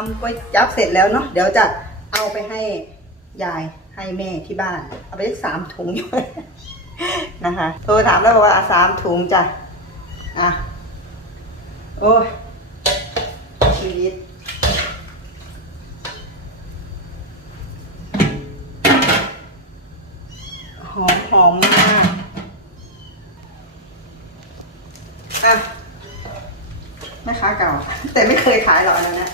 ทำก๋วยจั๊บเสร็จแล้วเนาะเดี๋ยวจะเอาไปให้ยายให้แม่ที่บ้าน เอาไปได้สามถุงอยู่นะคะโทรถามแล้วบอกว่าสามถุงจ้ะอะโอ้ยชีวิตหอมหอมมากอะแม่ค้าเก่า แต่ไม่เคยขายหรอกนนั้นนะ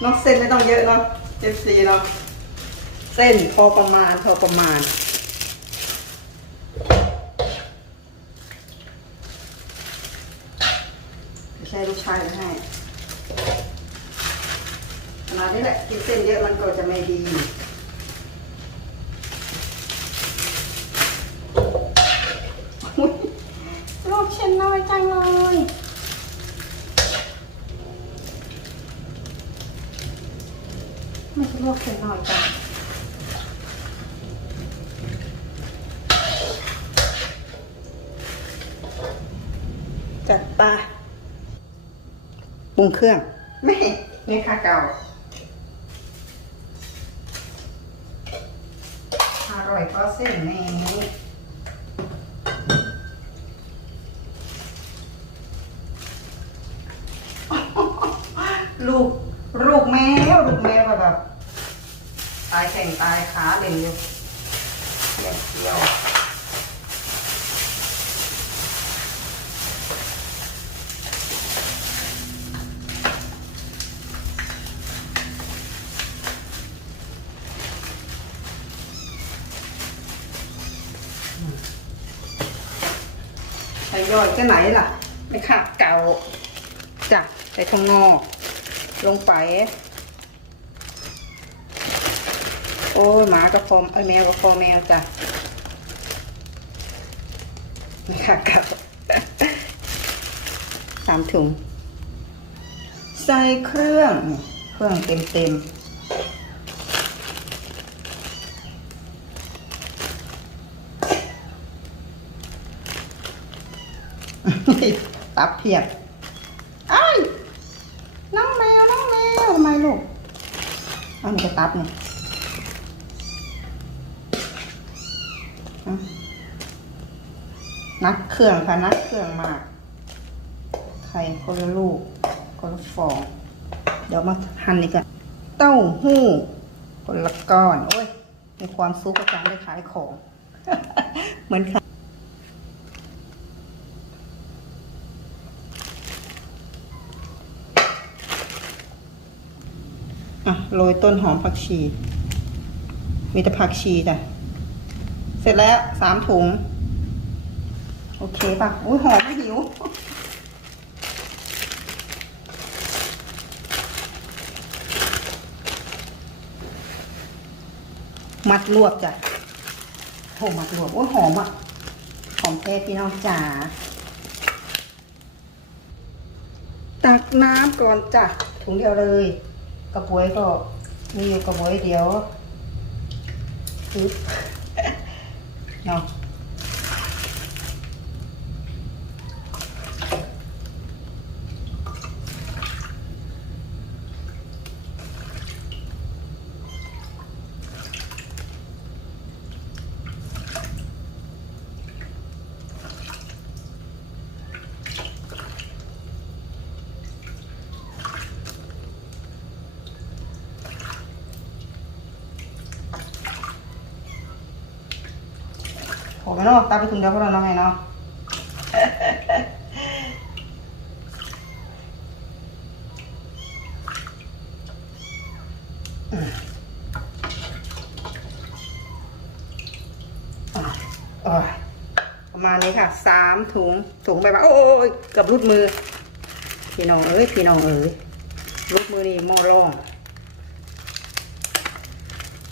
เนอกเส้นไม่ต้องเยอะเนาะเอฟซีเนาะเส้นพอประมาณพอประมาณใช่ลูกชายให้ขนาดนี้แหละกินเส้นเยอะมันก็จะไม่ดี อุ๊ยโลกเช่นน้อยจังเลย ไม่ใช่โลกเช่นน้อยจังจัดไปปรุงเครื่องไม่ไม่ค่าเก่า อร่อยก็เส้นนี้ลูกลูกแมวลูกแมวก็แบบตายแข่งตายขาเล่นอยู่เดี่ยวเดี่ยวใส่ยอยจะไหนล่ะ ไม่ขาดเก่าจ้ะใส่ทองงอกลงไป อ้ยหมากับฟอมไอ้ยแมวกับฟอแมวจ้ะไม่ค่ะกับสามถุง ใส่เครื่อง เครื่องเต็มเต็มตับเพียบไอ้ายน้องแมว น้องแมวทำไมลูกเอาหนูกระตับเนี่ยอะ นักเครื่องค่ะ นักเครื่องมาก ไข่คนละลูกคนละฟอง เดี๋ยวมาหั่นนี่กันเต้าหู้คนละก้อน โอ้ย มีความสุขกับการได้ขายของ เหมือนค่ะอะโรยต้นหอมผักชี มีแต่ผักชีจ้ะ เสร็จแล้วสามถุง โอเคป่ะ อุ้ยหอมไม่หิว มัดรวบจ้ะโหมัดรวบอุ้ยหอมอะ หอมแท้พี่น้องจ๋าตักน้ำก่อนจ้ะ ถุงเดียวเลย กระบวยก็มีอยู่กระบวยเดียวปึ๊บ เไม่เนาะตามไปถุงเดียวก็แล้วเนาะไงเนาะอะโอ้ยประมาณนี้ค่ะสามถุงถุงไปบ้าโอ้ยกือบรุดมือ พี่น้องเอ้ยพี่น้องเอ้ยรุดมือนี่มอร่อง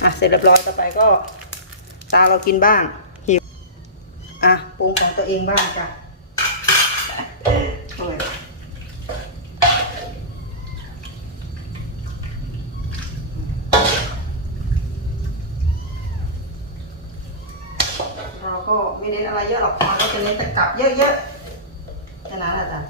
อะเสร็จเรียบร้อยต่อไปก็ตาเรากินบ้าง อะปรุงของตัวเองบ้างจ้ะเราก็ไม่เน้นอะไรเยอะหรอกเราก็จะเน้นตะกับเยอะๆแค่นั้นแหละจ้ะ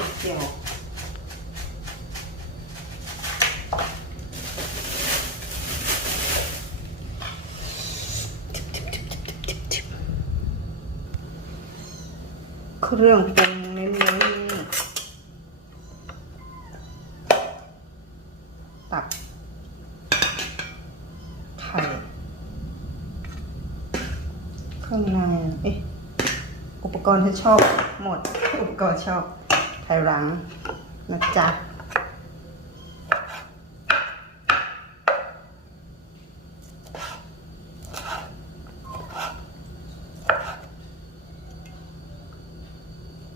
เกี่ ยว เครื่องปรุงเน้นๆตับไข่เครื่องในเอ๊ะอุปกรณ์ที่ชอบหมด อุปกรณ์ชอบ ไข่รังนะจ๊ะ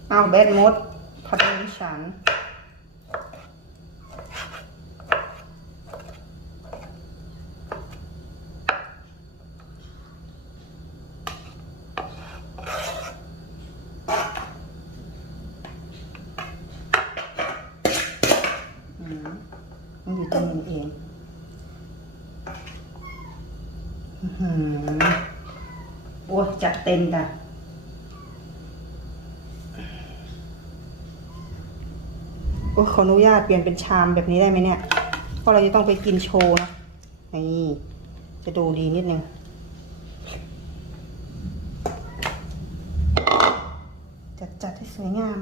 เอาแบดมดพัดลมฉัน อืมมันอยู่ ตรงนี้เองอื้อหือโอ้จัดเต็มจ้ะโอ้ขออนุญาตเปลี่ยนเป็นชามแบบนี้ได้ไหมเนี่ย เพราะเราจะต้องไปกินโชว์นะนี่จะดูดีนิดนึงจัดจัดให้สวยงาม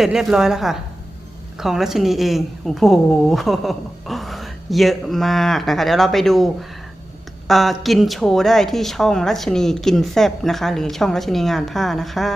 ร็จเรียบร้อยแล้วค่ะ ของรัชนีเองโอ้โหเยอะมากนะคะ เดี๋ยวเราไปดูกินโชว์ได้ที่ช่องรัชนีกินแซบนะคะ หรือช่องรัชนีงานผ้านะคะ